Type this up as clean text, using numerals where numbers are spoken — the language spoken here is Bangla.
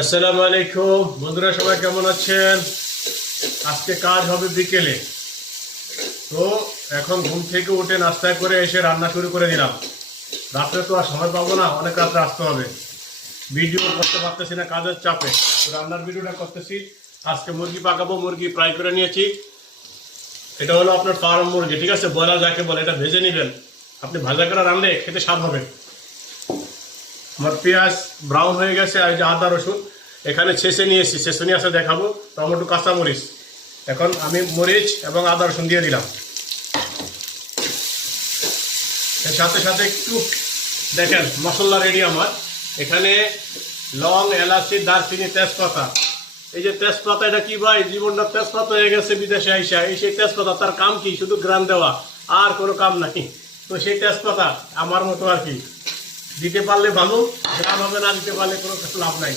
আসসালামু আলাইকুম বন্ধুরা, সবাই কেমন আছেন? আজকে কাজ হবে বিকেলে। তো এখন ঘুম থেকে উঠে নাস্তা করে এসে রান্না শুরু করে দিলাম। রাত্রে তো আর সময় পাবো না, অনেক রাত্রে আসতে হবে। ভিডিও করতে পারতেছি না কাজের চাপে, তো রান্নার ভিডিওটা করতেছি। আজকে মুরগি পাকাবো, মুরগি ফ্রাই করে নিয়েছি। এটা হলো আপনার ফার্ম মুরগি, ঠিক আছে, ব্রয়লার যাকে বলে। এটা ভেজে নেবেন, আপনি ভাজা করে রানলে খেতে স্বাদ হবে। আমার পেঁয়াজ ব্রাউন হয়ে গেছে, আর এই যে আদা রসুন এখানে ছেঁচে নিয়েছি, ছেঁচে নিয়ে আসে দেখাবো। টমেটো, কাঁচামরিচ, এখন আমি মরিচ এবং আদা রসুন দিয়ে দিলাম। এর সাথে সাথে একটু দেখেন মশলা রেডি আমার। এখানে লং, এলাচি, দারচিনি, তেজপাতা। এই যে তেজপাতা, এটা কি ভাই, জীবনটা তেজপাতা হয়ে গেছে বিদেশে আইসা। এই সেই তেজপাতা, তার কাম কি? শুধু গ্রান দেওয়া, আর কোনো কাম নাই। তো সেই তেজপাতা আমার মতো আর কি, দিতে পারলে ভালো, গ্রাম হবে, না দিতে পারলে কোনো লাভ নাই।